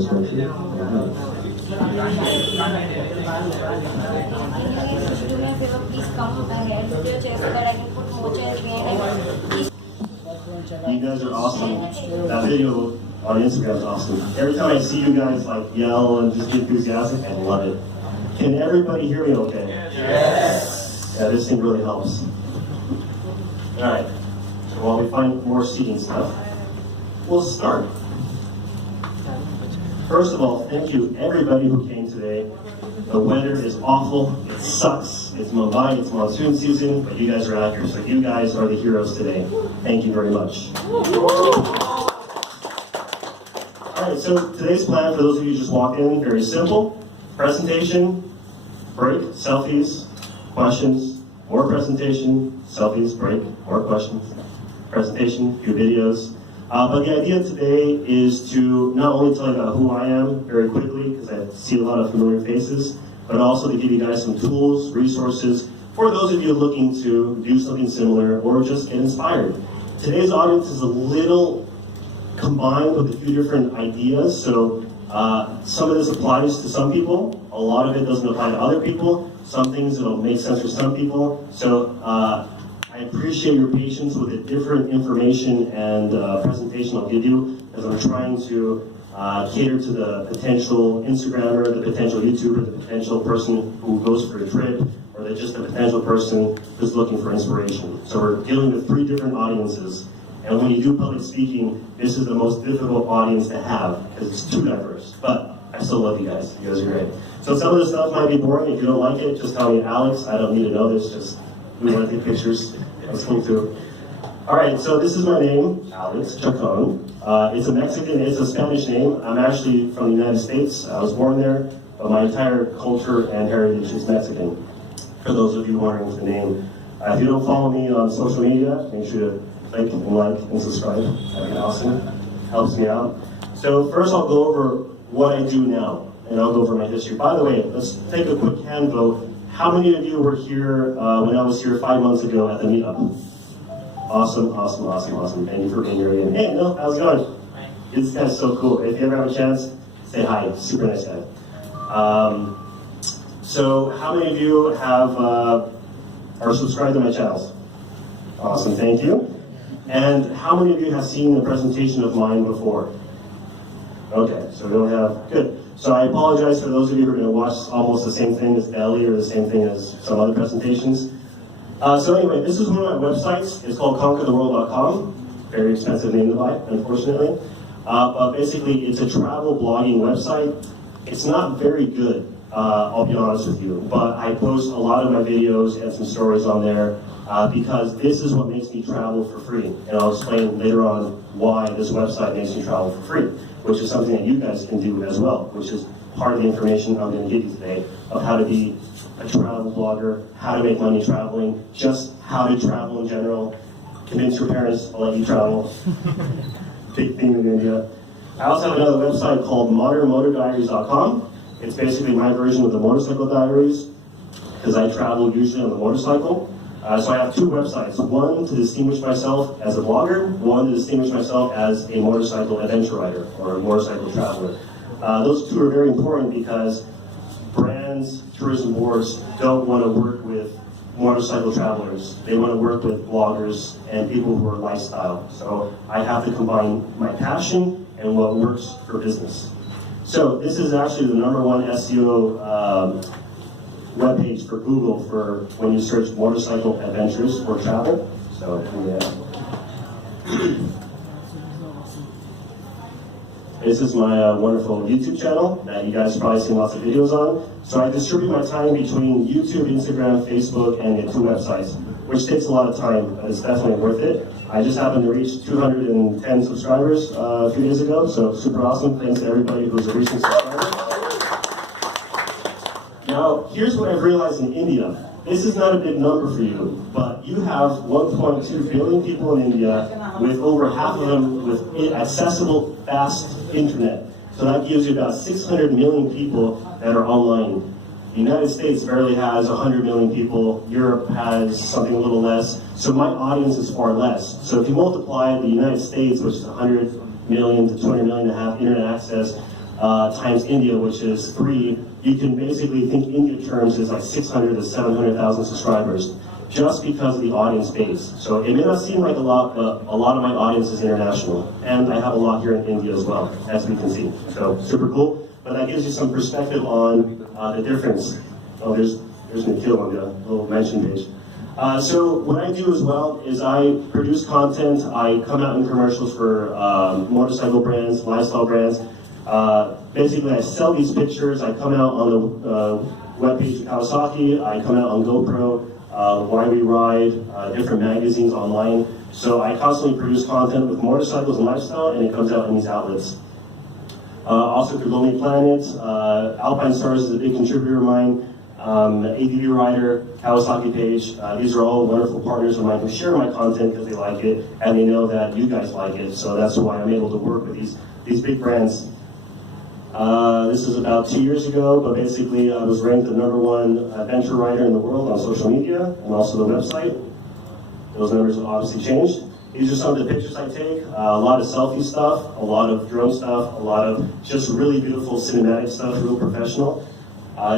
satisfaction. Can you do me a favor, please come ahead with your chair so that I can put more chairs behind. You guys are awesome. That video on Instagram is awesome. Every time I see you guys like yell and just get enthusiastic, I love it. Can everybody hear me okay? Yes. Yeah, this thing really helps. All right. So while we find more seating stuff, we'll start. First of all, thank you everybody who came today. The weather is awful. It sucks. It's Mumbai. It's monsoon season, but you guys are out here, so you guys are the heroes today. Thank you very much. All right, so today's plan, for those of you who just walked in, very simple. Presentation, break, selfies, questions, more presentation, selfies, break, more questions, presentation, few videos. But the idea today is to not only tell you about who I am very quickly, because I see a lot of familiar faces, but also to give you guys some tools, resources, for those of you looking to do something similar or just get inspired. Today's audience is a little combined with a few different ideas, so some of this applies to some people, a lot of it doesn't apply to other people, some things that'll make sense for some people, so I appreciate your patience with the different information and presentation I'll give you, as I'm trying to cater to the potential Instagrammer, the potential YouTuber, the potential person who goes for a trip, or just the potential person who's looking for inspiration. So we're dealing with 3 different audiences, and when you do public speaking, this is the most difficult audience to have, because it's too diverse. But I still love you guys. You guys are great. So some of this stuff might be boring. If you don't like it, just tell me, Alex. I don't need to know this. Just we want to take pictures. Let's go through. All right, so this is my name, Alex CHACON. It's a Mexican, it's a Spanish name. I'm actually from the United States. I was born there, but my entire culture and heritage is Mexican. For those of you wondering the name. If you don't follow me on social media, make sure to click and like and subscribe. That'd be awesome. Helps me out. So first I'll go over what I do now, and I'll go over my history. By the way, let's take a quick hand vote. How many of you were here when I was here 5 months ago at the Meetup? Awesome, awesome, awesome, awesome. Thank you for being here again. Hey, no, how's it going? This guy's so cool. If you ever have a chance, say hi. Super nice guy. So how many of you have are subscribed to my channels? Awesome, thank you. And how many of you have seen a presentation of mine before? Okay, so we don't have, good. So I apologize for those of you who are going to watch almost the same thing as Ellie or the same thing as some other presentations. So anyway, this is one of my websites. It's called conquertheworld.com. Very expensive name to buy, unfortunately. But basically, it's a travel blogging website. It's not very good, I'll be honest with you. But I post a lot of my videos and some stories on there because this is what makes me travel for free. And I'll explain later on why this website makes me travel for free, which is something that you guys can do as well, which is part of the information I'm going to give you today of how to be a travel blogger, how to make money traveling, just how to travel in general. Convince your parents to let you travel. Big thing in India. I also have another website called modernmotordiaries.com. It's basically my version of the motorcycle diaries, because I travel usually on the motorcycle. So I have 2 websites, one to distinguish myself as a blogger, one to distinguish myself as a motorcycle adventure rider or a motorcycle traveler. Those 2 are very important because brands, tourism boards don't want to work with motorcycle travelers. They want to work with bloggers and people who are lifestyle. So I have to combine my passion and what works for business. So this is actually the #1 SEO webpage for Google for when you search motorcycle adventures or travel. So yeah. This is my wonderful YouTube channel that you guys probably seen lots of videos on. So I distribute my time between YouTube, Instagram, Facebook, and the 2 websites, which takes a lot of time, but it's definitely worth it. I just happened to reach 210 subscribers a few days ago, so super awesome. Thanks to everybody who's a recent subscriber. Now, here's what I've realized in India. This is not a big number for you, but you have 1.2 billion people in India, with over half of them with accessible, fast internet. So that gives you about 600 million people that are online. The United States barely has 100 million people. Europe has something a little less. So my audience is far less. So if you multiply the United States, which is 100 million to 200 million to have internet access, times India, which is 3, you can basically think India terms is like 600 to 700,000 subscribers, just because of the audience base. So it may not seem like a lot, but a lot of my audience is international. And I have a lot here in India as well, as we can see. So super cool. But that gives you some perspective on the difference. Oh, there's Nikhil on the little mention page. So what I do as well is I produce content. I come out in commercials for motorcycle brands, lifestyle brands. Basically, I sell these pictures. I come out on the webpage of Kawasaki. I come out on GoPro, Why We Ride, different magazines online. So I constantly produce content with motorcycles and lifestyle, and it comes out in these outlets. Also through Lonely Planet, Alpine Stars is a big contributor of mine. ADV Rider, Kawasaki page. These are all wonderful partners of mine who share my content because they like it and they know that you guys like it. So that's why I'm able to work with these big brands. This is about 2 years ago, but basically I was ranked the #1 adventure rider in the world on social media and also the website. Those numbers have obviously changed. These are some of the pictures I take. A lot of selfie stuff, a lot of drone stuff, a lot of just really beautiful cinematic stuff, real professional.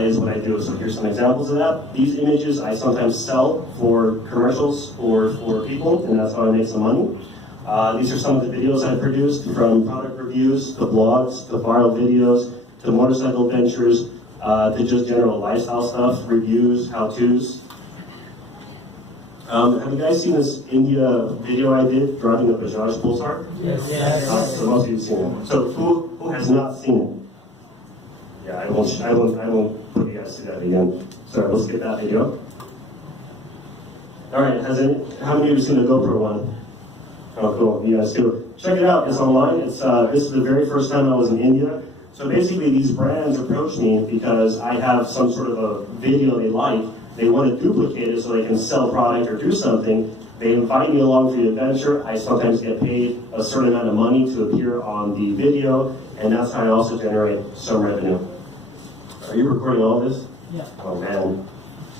Is what I do. So here's some examples of that. These images I sometimes sell for commercials or for people, and that's how I make some money. These are some of the videos I produced, from product reviews, to blogs, to viral videos, to motorcycle adventures, to just general lifestyle stuff, reviews, how-tos. Have you guys seen this India video I did, driving a Bajaj Pulsar? Yes. So most of you have seen it. So who has not seen it? Yeah, I won't put you guys through that again. Sorry, let's get that video. All right, how many of you seen the GoPro one? Oh, cool, you guys do. Check it out, it's online. This is the very first time I was in India. So basically these brands approach me because I have some sort of a video they like. They want to duplicate it so they can sell product or do something. They invite me along for the adventure. I sometimes get paid a certain amount of money to appear on the video, and that's how I also generate some revenue. Are you recording all this? Yeah. Oh man,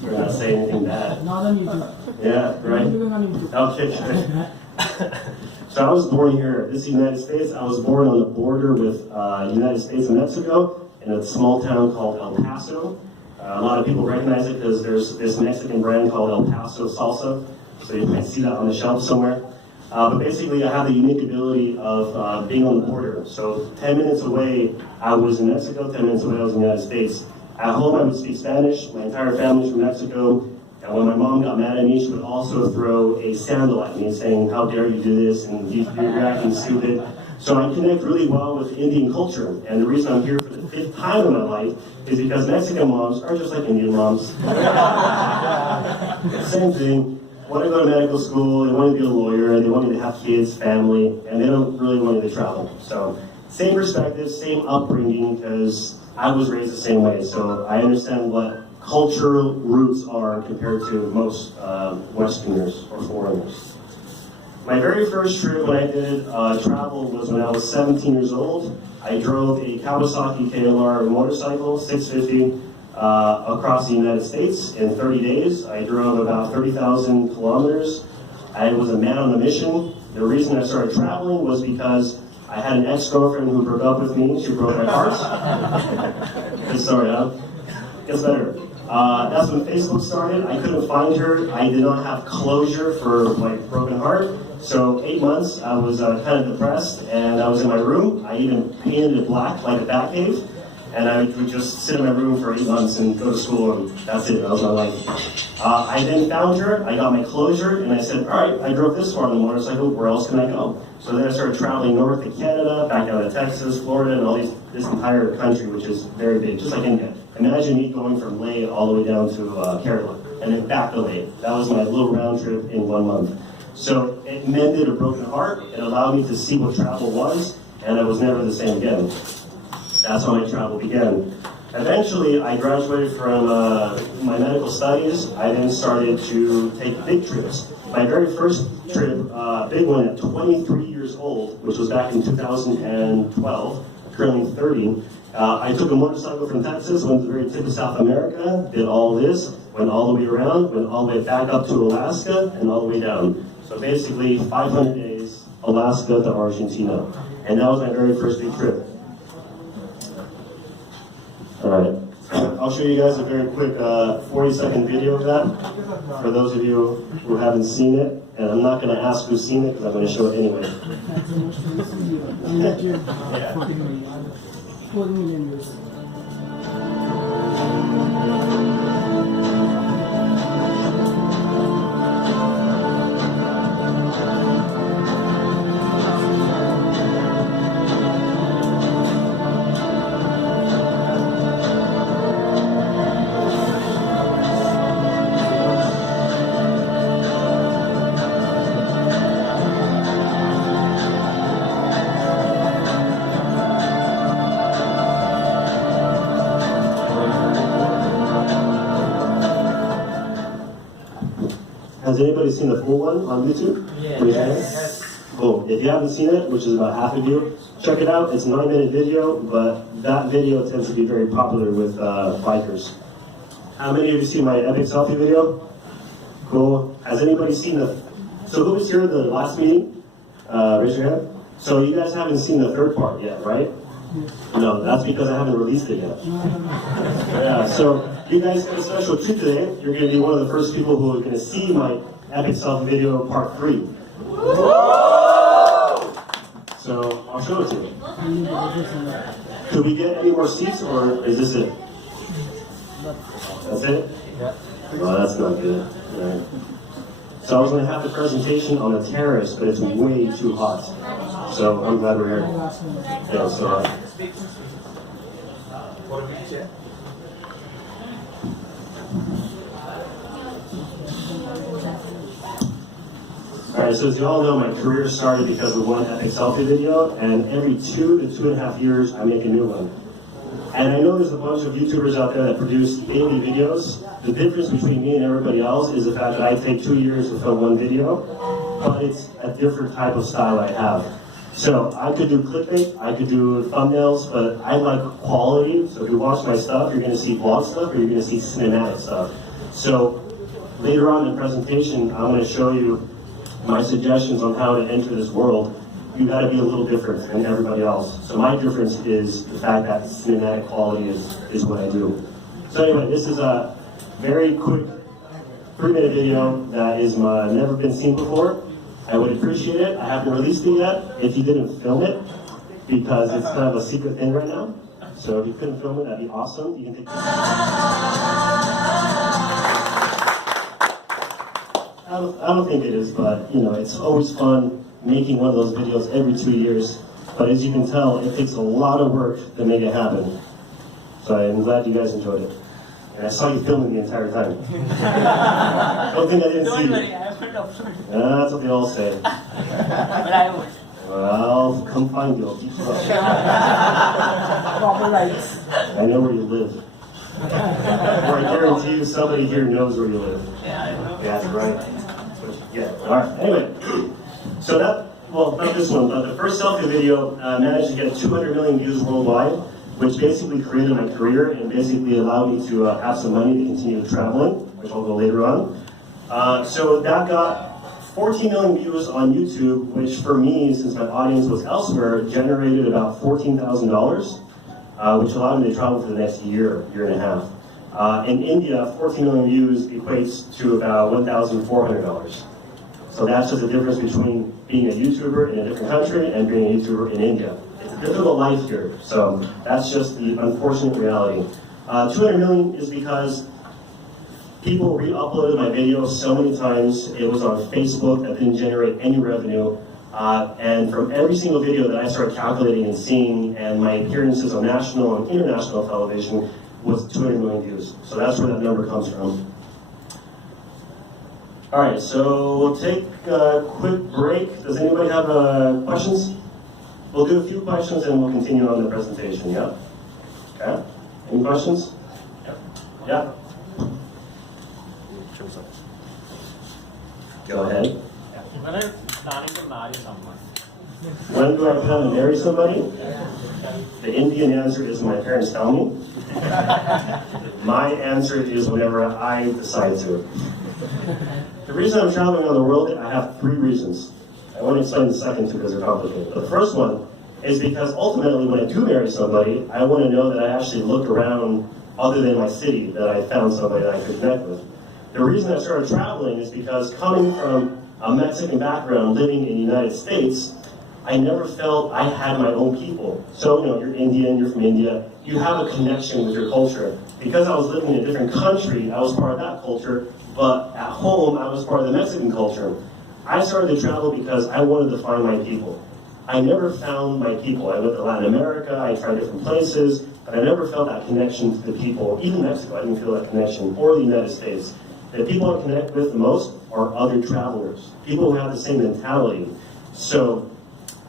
we're not saying anything bad. Not on YouTube. Yeah, right? Not on YouTube. Okay, good. So I was born here. This is the United States. I was born on the border with United States and Mexico in a small town called El Paso. A lot of people recognize it because there's this Mexican brand called El Paso Salsa. So you might see that on the shelf somewhere. But basically, I have the unique ability of being on the border. So 10 minutes away, I was in Mexico. 10 minutes away, I was in the United States. At home, I would speak Spanish. My entire family's from Mexico. And when my mom got mad at me, she would also throw a sandal at me, saying, "How dare you do this? And you're acting stupid." So I connect really well with Indian culture. And the reason I'm here for the 5th time in my life is because Mexican moms are just like Indian moms. Same thing. Want to go to medical school, they want to be a lawyer, they want you to have kids, family, and they don't really want you to travel. So same perspective, same upbringing, because I was raised the same way. So I understand what cultural roots are compared to most Westerners or foreigners. My very first trip when I did travel was when I was 17 years old. I drove a Kawasaki KLR motorcycle, 650, across the United States in 30 days. I drove about 30,000 kilometers. I was a man on a mission. The reason I started traveling was because I had an ex-girlfriend who broke up with me. She broke my heart. Good story, huh? Gets better. That's when Facebook started. I couldn't find her. I did not have closure for my broken heart. So 8 months, I was kind of depressed, and I was in my room. I even painted it black like a bat cave. And I would just sit in my room for 8 months and go to school, and that's it. That was my life. I then found her. I got my closure, and I said, all right, I drove this far on the motorcycle. Where else can I go? So then I started traveling north to Canada, back down to Texas, Florida, and this entire country, which is very big, just like India. Imagine me going from Leh all the way down to Kerala, and then back to Leh. That was my little round trip in 1 month. So it mended a broken heart. It allowed me to see what travel was, and I was never the same again. That's how my travel began. Eventually, I graduated from my medical studies. I then started to take big trips. My very first trip, big one at 23 years old, which was back in 2012, currently 30, I took a motorcycle from Texas, went to the very tip of South America, did all this, went all the way around, went all the way back up to Alaska, and all the way down. So basically, 500 days, Alaska to Argentina. And that was my very first big trip. I'll show you guys a very quick 40-second video of that for those of you who haven't seen it. And I'm not going to ask who's seen it because I'm going to show it anyway. Has anybody seen the full one on YouTube? Yes. Cool. If you haven't seen it, which is about half of you, check it out. It's a 9-minute video, but that video tends to be very popular with bikers. How many of you seen my epic selfie video? Cool. Has anybody seen the... So who was here at the last meeting? Raise your hand. So you guys haven't seen the third part yet, right? No, that's because I haven't released it yet. Yeah, so you guys get a special treat today. You're going to be one of the first people who are going to see my epic selfie video part 3. So I'll show it to you. Could we get any more seats, or is this it? That's it? Well, that's not good. Right. So I was going to have the presentation on the terrace, but it's way too hot. So I'm glad we're here. Yeah, so... Alright, so as you all know, my career started because of one epic selfie video, and every 2 to 2.5 years, I make a new one. And I know there's a bunch of YouTubers out there that produce daily videos. The difference between me and everybody else is the fact that I take 2 years to film one video, but it's a different type of style I have. So I could do clickbait, I could do thumbnails, but I like quality. So if you watch my stuff, you're going to see vlog stuff, or you're going to see cinematic stuff. So later on in the presentation, I'm going to show you my suggestions on how to enter this world. You got to be a little different than everybody else. So my difference is the fact that cinematic quality is what I do. So anyway, this is a very quick 3-minute video that is never been seen before. I would appreciate it. I haven't released it yet. If you didn't film it, because it's kind of a secret thing right now. So if you couldn't film it, that'd be awesome. You can take I don't think it is, but you know, it's always fun making one of those videos every 2 years. But as you can tell, it takes a lot of work to make it happen. So I'm glad you guys enjoyed it. And I saw you filming the entire time. Don't think I didn't see you. Don't worry, I haven't uploaded. That's what they all say. But I won't. Well, come find you. Proper rights. I know where you live. Or I guarantee you somebody here knows where you live. Yeah, I know. Yeah, that's right. Yeah, alright. Anyway, so not this one, but the first selfie video managed to get 200 million views worldwide, which basically created my career and basically allowed me to have some money to continue traveling, which I'll go later on. So that got 14 million views on YouTube, which for me, since my audience was elsewhere, generated about $14,000, which allowed me to travel for the next year and a half. In India, 14 million views equates to about $1,400. So that's just the difference between being a YouTuber in a different country and being a YouTuber in India. It's a difficult life here, so that's just the unfortunate reality. 200 million is because people re-uploaded my video so many times. It was on Facebook that didn't generate any revenue. And from every single video that I started calculating and seeing, and my appearances on national and international television, was 200 million views. So that's where that number comes from. All right, so we'll take a quick break. Does anybody have questions? We'll do a few questions and we'll continue on the presentation, yeah? Okay, any questions? Yeah? Go ahead. When are you planning to marry someone? When do I plan to marry somebody? The Indian answer is my parents tell me. My answer is whenever I decide to. The reason I'm traveling around the world, I have 3 reasons. I want to explain the second 2 because they're complicated. But the first one is because ultimately when I do marry somebody, I want to know that I actually looked around other than my city that I found somebody that I could connect with. The reason I started traveling is because coming from a Mexican background, living in the United States, I never felt I had my own people. So, you know, you're Indian, you're from India, you have a connection with your culture. Because I was living in a different country, I was part of that culture, but at home, I was part of the Mexican culture. I started to travel because I wanted to find my people. I never found my people. I went to Latin America, I tried different places, but I never felt that connection to the people. Even Mexico, I didn't feel that connection, or the United States. The people I connect with the most are other travelers, people who have the same mentality. So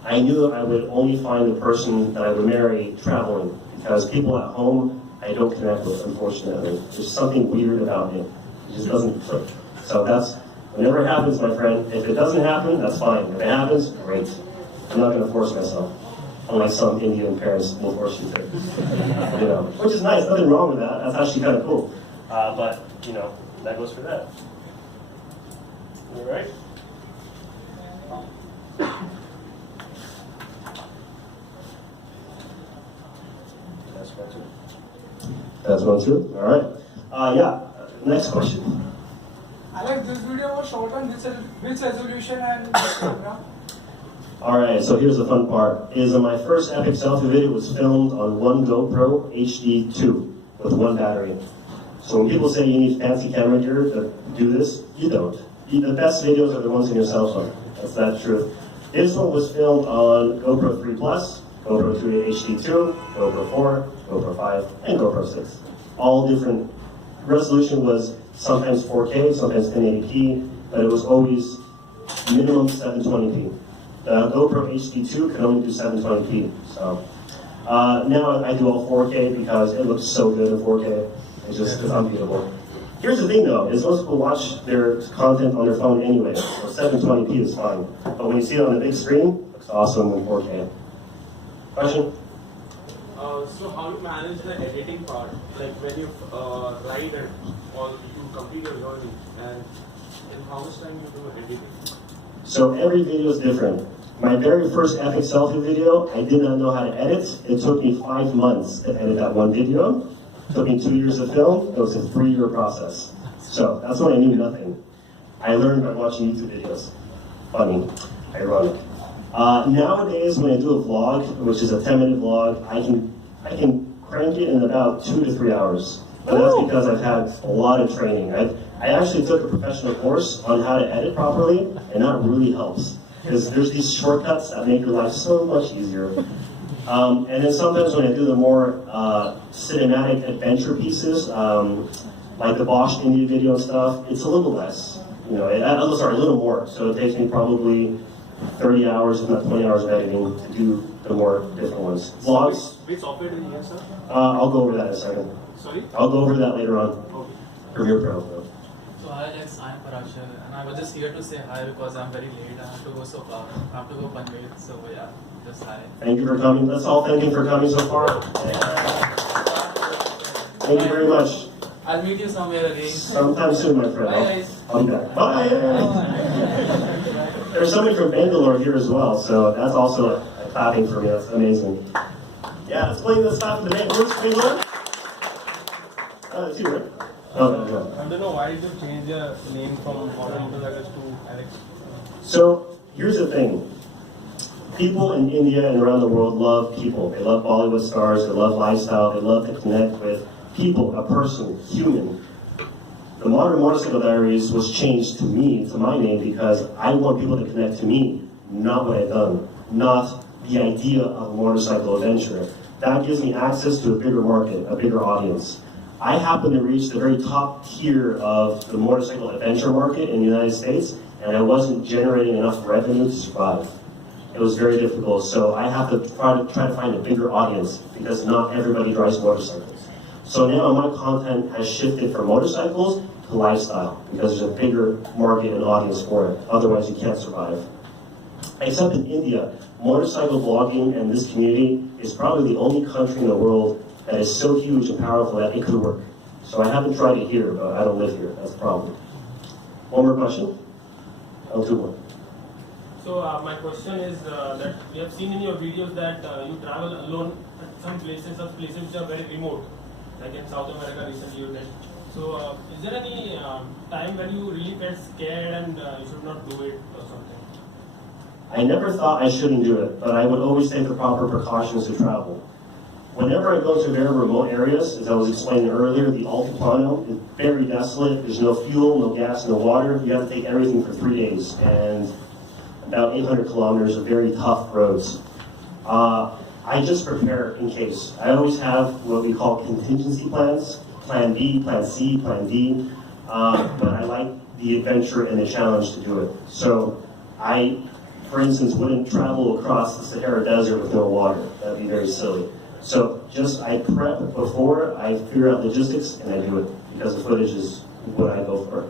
I knew I would only find the person that I would marry traveling, because people at home, I don't connect with, unfortunately. There's something weird about me. It just doesn't click. So that's, whenever it happens, my friend, if it doesn't happen, that's fine. If it happens, great. I'm not going to force myself. Unlike some Indian parents will force you to. You know, which is nice, nothing wrong with that. That's actually kind of cool. But, you know, that goes for that. All right? That's one too. All right. Yeah. Next question. Alex, this video was shot on which resolution and program? All right. So here's the fun part: is my first epic selfie video was filmed on one GoPro HD 2 with one battery. So when people say you need fancy camera gear to do this, you don't. The best videos are the ones in your cell phone. That's the truth. This one was filmed on GoPro 3 Plus, GoPro 2 HD 2, GoPro 4, GoPro 5, and GoPro 6. All different. Resolution was sometimes 4K, sometimes 1080p, but it was always minimum 720p. The GoPro HD 2 could only do 720p. So now I do all 4K because it looks so good in 4K. It's just unbeatable. Here's the thing though, is most people watch their content on their phone anyway, so 720p is fine. But when you see it on the big screen, it looks awesome in 4K. Question? So how you manage the editing part? Like when you ride and or you complete your journey, and in how much time you do editing? So every video is different. My very first epic selfie video, I did not know how to edit. It took me 5 months to edit that one video. It took me 2 years to film. It was a 3-year process. So that's when I knew nothing. I learned by watching YouTube videos. Funny, ironic. Nowadays, when I do a vlog, which is a 10-minute vlog, I can crank it in about 2 to 3 hours. But that's because I've had a lot of training. I actually took a professional course on how to edit properly, and that really helps. Because there's these shortcuts that make your life so much easier. And then sometimes when I do the more cinematic adventure pieces, like the Bosch India video and stuff, it's a little less. You know, a little more. So it takes me probably 30 hours, if not 20 hours of editing to do the more different ones. Vlogs. Which software do you use, sir? I'll go over that in a second. Sorry? I'll go over that later on. Okay. Premiere Pro. So hi Alex, I'm Parashar and I was just here to say hi because I'm very late. I have to go so far. I have to go Panvel. So yeah, just hi. Thank you for coming. Let's all thank you for coming so far. Thank you very much. I'll meet you somewhere again. Sometime soon, my friend. Bye, guys. I'll be back. Bye. There's somebody from Bangalore here as well, so that's also a clapping for me. That's amazing. Yeah, let's play the stuff of the name. Who's Bangalore? It's you, right? Oh, no. I don't know why did you change your name from Modern Motorcycles to Alex? So here's the thing. People in India and around the world love people. They love Bollywood stars. They love lifestyle. They love to connect with people, a person, human. The Modern Motorcycle Diaries was changed to me, to my name, because I want people to connect to me, not what I've done, not the idea of a motorcycle adventure. That gives me access to a bigger market, a bigger audience. I happen to reach the very top tier of the motorcycle adventure market in the United States, and I wasn't generating enough revenue to survive. It was very difficult, so I have to try to find a bigger audience, because not everybody drives motorcycles. So now my content has shifted from motorcycles to lifestyle, because there's a bigger market and audience for it. Otherwise, you can't survive. Except in India, motorcycle vlogging and this community is probably the only country in the world that is so huge and powerful that it could work. So I haven't tried it here, but I don't live here. That's the problem. One more question? Oh, 2 more. So my question is that we have seen in your videos that you travel alone at some places which are very remote. like in South America recently you did. So is there any time when you really felt scared and you should not do it or something? I never thought I shouldn't do it, but I would always take the proper precautions to travel. Whenever I go to very remote areas, as I was explaining earlier, the Altiplano is very desolate. There's no fuel, no gas, no water. You have to take everything for 3 days and about 800 kilometers of very tough roads. I just prepare in case. I always have what we call contingency plans, plan B, plan C, plan D, but I like the adventure and the challenge to do it. So I, for instance, wouldn't travel across the Sahara Desert with no water. That'd be very silly. So just I prep before, I figure out logistics, and I do it because the footage is what I go for.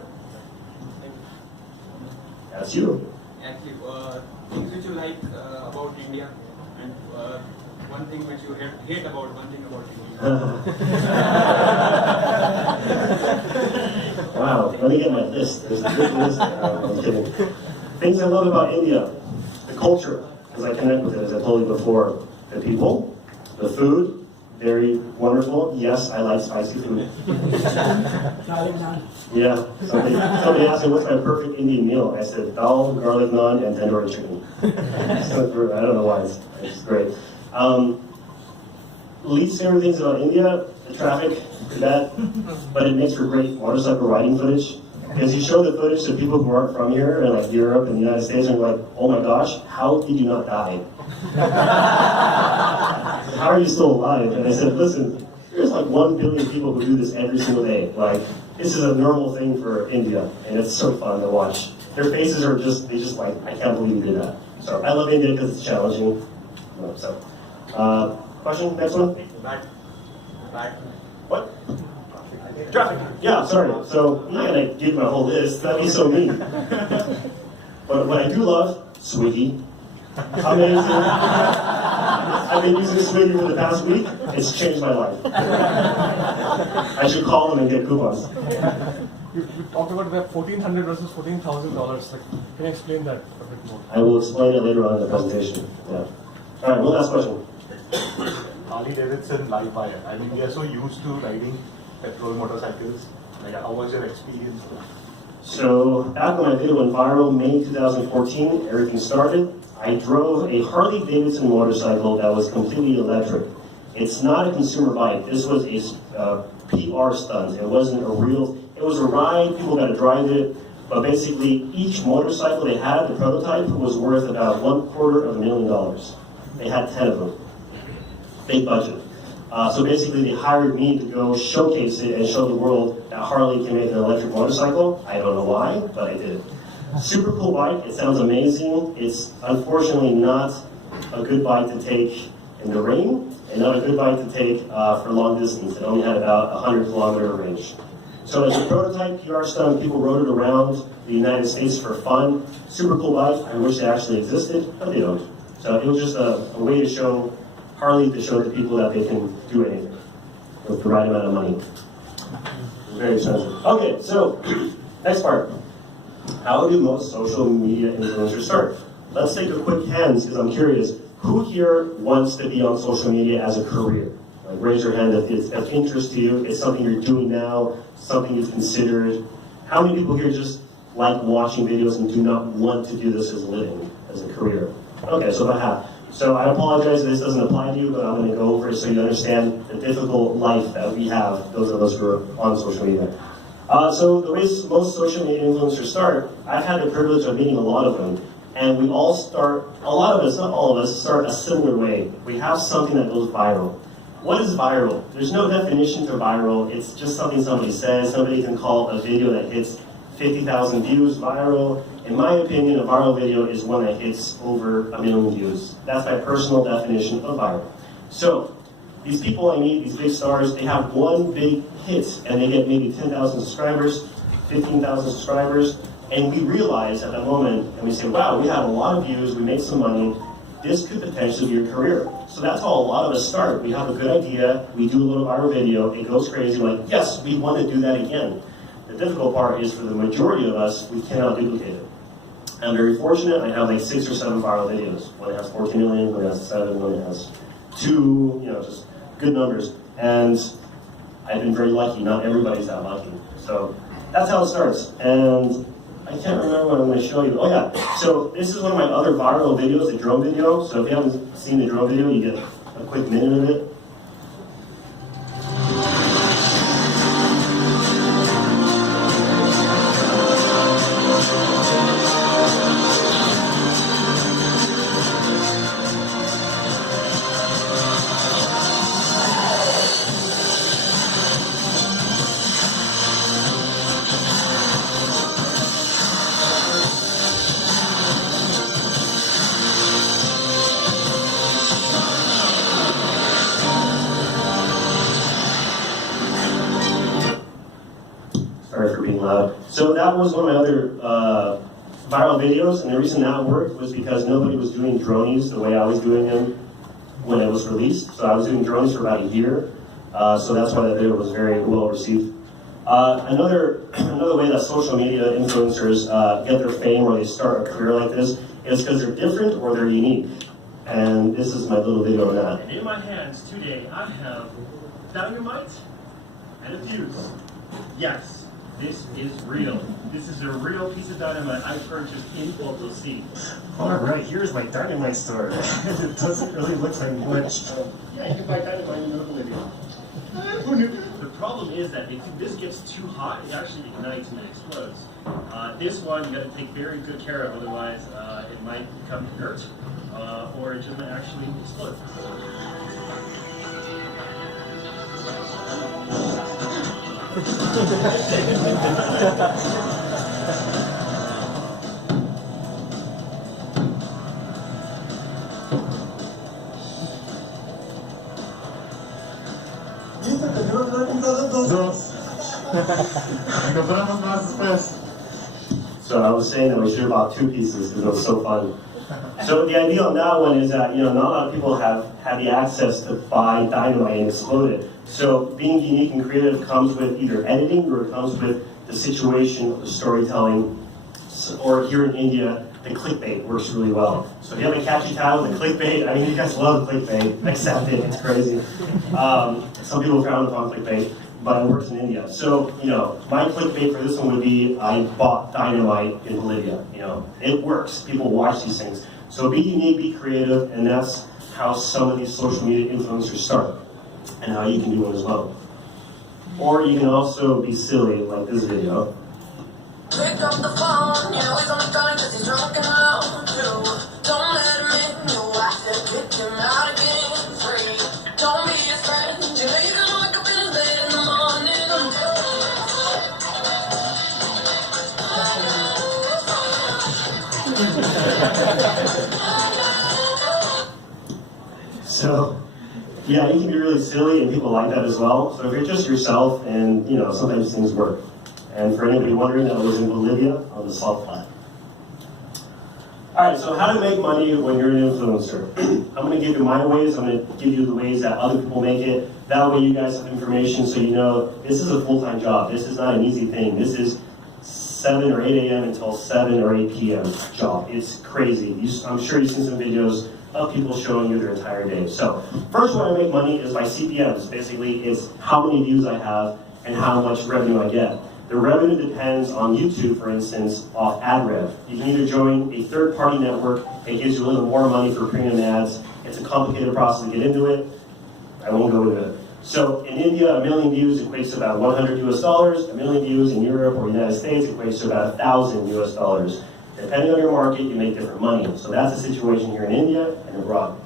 That's you. Actually, things which you like about India, and one thing which you hate about one thing about India. Wow, let me get my list. There's a big list. I'm kidding. Things I love about India, the culture, because I connect with it, as I told you before. The people. The food, very wonderful. Yes, I like spicy food. Yeah, somebody asked me what's my perfect Indian meal. I said dal, garlic naan, and tandoori chicken. I don't know why, it's great. Least favorite things about India, the traffic, pretty bad, but it makes for great motorcycle riding footage. Because you show the footage to people who aren't from here, and like Europe and the United States, and they're like, oh my gosh, how did you not die? How are you still alive? And I said, listen, there's like 1 billion people who do this every single day. Like, this is a normal thing for India, and it's so fun to watch. Their faces are just, they just like, I can't believe you did that. So I love India because it's challenging. So, question, next one? Back. What? Traffic. Yeah, sorry. So I'm not gonna give my whole list. That'd be so mean. But what I do love, Swiggy. Amazing. I've been using Swiggy for the past week. It's changed my life. I should call them and get coupons. You talked about the $1,400 versus $14,000. Like, can you explain that a bit more? I will explain it later on in the presentation. Yeah. All right. One last question. Harley Davidson live wire. I mean, we are so used to riding petrol motorcycles. Like, how was your experience? So back when my video went viral, May 2014, everything started. I drove a Harley Davidson motorcycle that was completely electric. It's not a consumer bike. This was a PR stunt. It wasn't a real. It was a ride. People got to drive it. But basically, each motorcycle they had, the prototype, was worth about $250,000. They had 10 of them. Big budget. So basically, they hired me to go showcase it and show the world that Harley can make an electric motorcycle. I don't know why, but I did it. Super cool bike. It sounds amazing. It's unfortunately not a good bike to take in the rain, and not a good bike to take for long distance. It only had about 100-kilometer range. So as a prototype PR stunt, people rode it around the United States for fun. Super cool bike. I wish they actually existed, but they don't. So it was just a way to show Harley, to show the people that they can do anything with the right amount of money. Very expensive. Okay, so next part. How do most social media influencers start? Let's take a quick hands, because I'm curious. Who here wants to be on social media as a career? Like, raise your hand if it's of interest to you. It's something you're doing now, something you've considered. How many people here just like watching videos and do not want to do this as a living, as a career? Okay, so about half. So I apologize if this doesn't apply to you, but I'm going to go over it so you understand the difficult life that we have, those of us who are on social media. So the way most social media influencers start, I've had the privilege of meeting a lot of them, and we all start, a lot of us, not all of us, start a similar way. We have something that goes viral. What is viral? There's no definition for viral. It's just something somebody says. Somebody can call a video that hits 50,000 views viral. In my opinion, a viral video is one that hits over 1 million views. That's my personal definition of viral. So, these people I meet, these big stars, they have one big hit, and they get maybe 10,000 subscribers, 15,000 subscribers, and we realize at that moment, and we say, wow, we have a lot of views, we make some money, this could potentially be a career. So that's how a lot of us start. We have a good idea, we do a little viral video, it goes crazy, we're like, yes, we want to do that again. The difficult part is for the majority of us, we cannot duplicate it. I'm very fortunate, I have like 6 or 7 viral videos. One has 14 million, one has 7, one has 2, just good numbers. And I've been very lucky. Not everybody's that lucky. So that's how it starts. And I can't remember what I'm going to show you. Oh yeah, so this is one of my other viral videos, the drone video. So if you haven't seen the drone video, you get a quick minute of it. Sorry for being loud. So that was one of my other viral videos, and the reason that worked was because nobody was doing dronies the way I was doing them when it was released. So I was doing dronies for about a year, so that's why that video was very well received. Another way that social media influencers get their fame or they start a career like this is because they're different or they're unique. And this is my little video on that. And in my hands today, I have dynamite and a fuse. Yes. This is real. This is a real piece of dynamite I purchased in Photo C. Alright, here's my dynamite store. It doesn't really look like much. Yeah, you can buy dynamite in Bolivia. Who knew? The problem is that if this gets too hot, it actually ignites and it explodes. This one you got to take very good care of, otherwise it might become inert or it just might actually explode. So I was saying that we should have bought two pieces because it was so fun. So the idea on that one is that, not a lot of people have had the access to buy dynamite and explode it. So being unique and creative comes with either editing or it comes with the situation of the storytelling. Or here in India, the clickbait works really well. So if you have a catchy title, the clickbait, I mean, you guys love clickbait, accept it, it's crazy. Some people frown upon clickbait, but it works in India. So, my clickbait for this one would be, I bought dynamite in Bolivia. It works, people watch these things. So be unique, be creative, and that's how some of these social media influencers start, and how you can do one as well. Or you can also be silly, like this video. Pick up the phone, he's on the phone cause he's drunk and low too. Don't let him in, you have to kick him out again free. Don't be his friend, you know you're gonna wake up in his bed in the morning. So, yeah, you can be really silly and people like that as well. So if you're just yourself and, sometimes things work. And for anybody wondering, that was in Bolivia on the salt flat. Alright, so how to make money when you're an influencer. I'm going to give you my ways, I'm going to give you the ways that other people make it. That way you guys have information so you know this is a full-time job. This is not an easy thing. This is 7 or 8 a.m. until 7 or 8 p.m. job. It's crazy. I'm sure you've seen some videos of people showing you their entire day. So, first way I make money is by CPMs. Basically, it's how many views I have and how much revenue I get. The revenue depends on YouTube, for instance, off ad rev. You can either join a third-party network. It gives you a little more money for premium ads. It's a complicated process to get into it. I won't go into it. So in India, 1 million views equates to about $100 US. 1 million views in Europe or United States equates to about $1,000 US. Depending on your market, you make different money. So that's the situation here in India and abroad.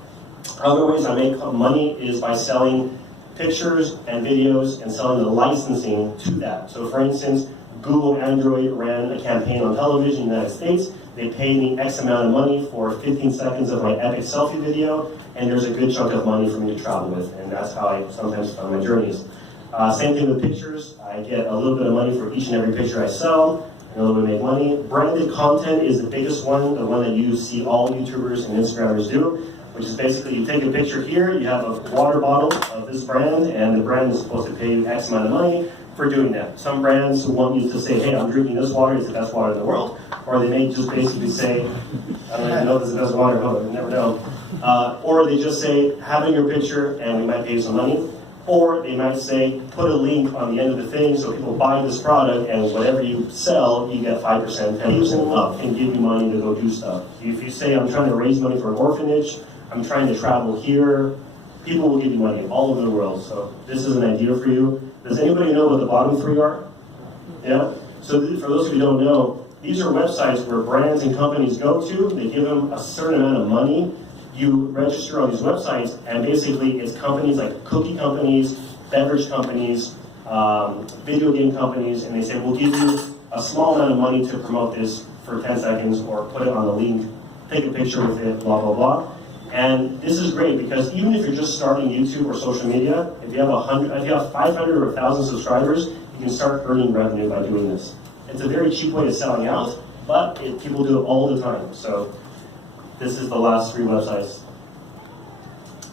Other ways I make money is by selling pictures and videos and selling the licensing to that. So for instance, Google Android ran a campaign on television in the United States. They paid me X amount of money for 15 seconds of my epic selfie video, and there's a good chunk of money for me to travel with, and that's how I sometimes fund my journeys. Same thing with pictures. I get a little bit of money for each and every picture I sell, and a little bit make money. Branded content is the biggest one, the one that you see all YouTubers and Instagrammers do, which is basically you take a picture here, you have a water bottle of this brand, and the brand is supposed to pay you X amount of money for doing that. Some brands want you to say, hey, I'm drinking this water, it's the best water in the world, or they may just basically say, I don't even know if it's the best water, I never know. Or they just say, have it in your picture, and we might pay you some money. Or they might say, put a link on the end of the thing so people buy this product, and whatever you sell, you get 5%, 10% up, and give you money to go do stuff. If you say, I'm trying to raise money for an orphanage, I'm trying to travel here, people will give you money all over the world. So this is an idea for you. Does anybody know what the bottom three are? Yeah? So for those of you who don't know, these are websites where brands and companies go to. They give them a certain amount of money. You register on these websites, and basically it's companies like cookie companies, beverage companies, video game companies, and they say, we'll give you a small amount of money to promote this for 10 seconds or put it on the link, take a picture with it, blah, blah, blah. And this is great because even if you're just starting YouTube or social media, if you have 500 or 1,000 subscribers, you can start earning revenue by doing this. It's a very cheap way of selling out, but people do it all the time. So this is the last three websites.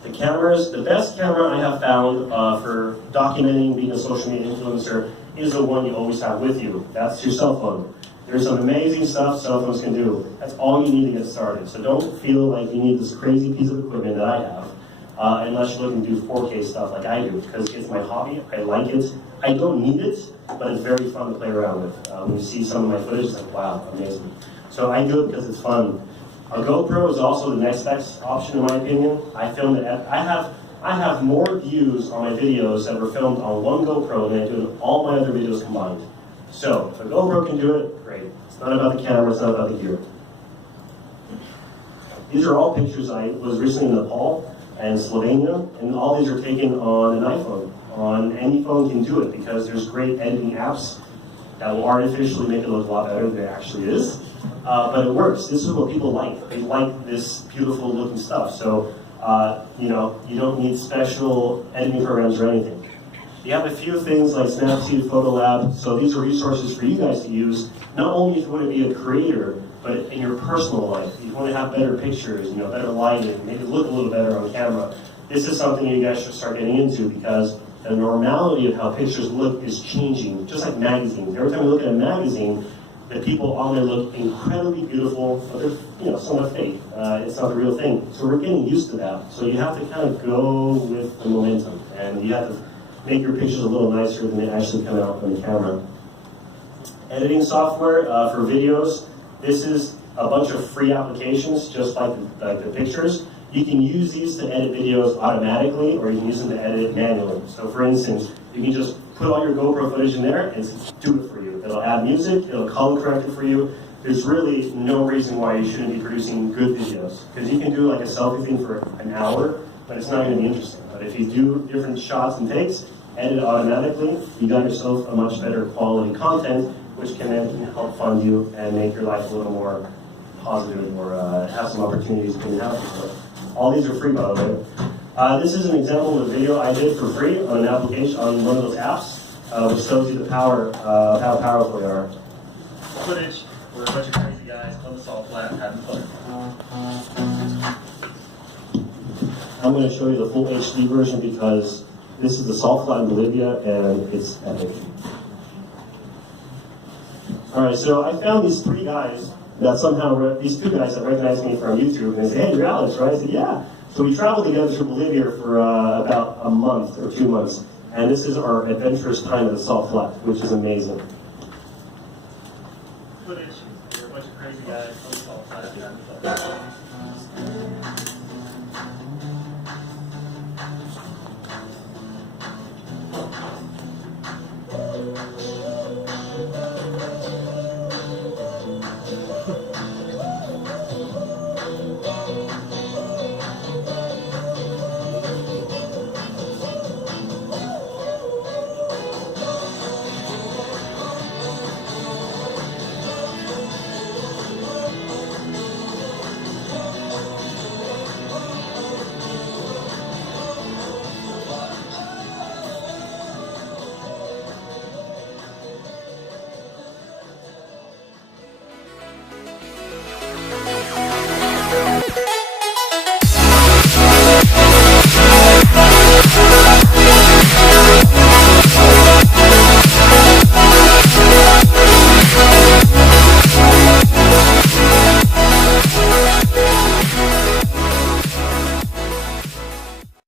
The cameras, the best camera I have found for documenting being a social media influencer is the one you always have with you. That's your cell phone. There's some amazing stuff cell phones can do. That's all you need to get started. So don't feel like you need this crazy piece of equipment that I have, unless you're looking to do 4K stuff like I do, because it's my hobby, I like it. I don't need it, but it's very fun to play around with. When you see some of my footage, it's like, wow, amazing. So I do it because it's fun. A GoPro is also the next best option in my opinion. I filmed it I have more views on my videos that were filmed on one GoPro than I do in all my other videos combined. So, if a GoPro can do it, great. It's not about the camera, it's not about the gear. These are all pictures. I was recently in Nepal and Slovenia, and all these are taken on an iPhone. On any phone can do it because there's great editing apps that will artificially make it look a lot better than it actually is. But it works. This is what people like. They like this beautiful looking stuff. So, you don't need special editing programs or anything. You have a few things like Snapseed, Photolab. So these are resources for you guys to use, not only if you want to be a creator, but in your personal life. If you want to have better pictures, better lighting, make it look a little better on camera. This is something you guys should start getting into because the normality of how pictures look is changing, just like magazines. Every time you look at a magazine, the people on there look incredibly beautiful, but they're somewhat fake. It's not the real thing. So we're getting used to that. So you have to kind of go with the momentum, and you have to make your pictures a little nicer than they actually come out on the camera. Editing software for videos. This is a bunch of free applications, just like the pictures. You can use these to edit videos automatically, or you can use them to edit it manually. So for instance, you can just put all your GoPro footage in there and do it for you. It'll add music, it'll color correct it for you. There's really no reason why you shouldn't be producing good videos. Because you can do like a selfie thing for an hour, but it's not going to be interesting. But if you do different shots and takes, edit it automatically, you got yourself a much better quality content, which can then help fund you and make your life a little more positive or have some opportunities you can have. All these are free, by the way. This is an example of a video I did for free on an application, on one of those apps, which shows you the power of how powerful they are. Footage, we're a bunch of crazy guys on the salt flat having fun. I'm going to show you the full HD version because this is the salt flat in Bolivia and it's epic. Alright, so I found these three guys that somehow, these two guys that recognized me from YouTube, and they say, hey, you're Alex, right? I said, yeah. So we traveled together to Bolivia for about a month or 2 months, and this is our adventurous time at the salt flat, which is amazing. Footage, we're a bunch of crazy guys on the salt flat having fun.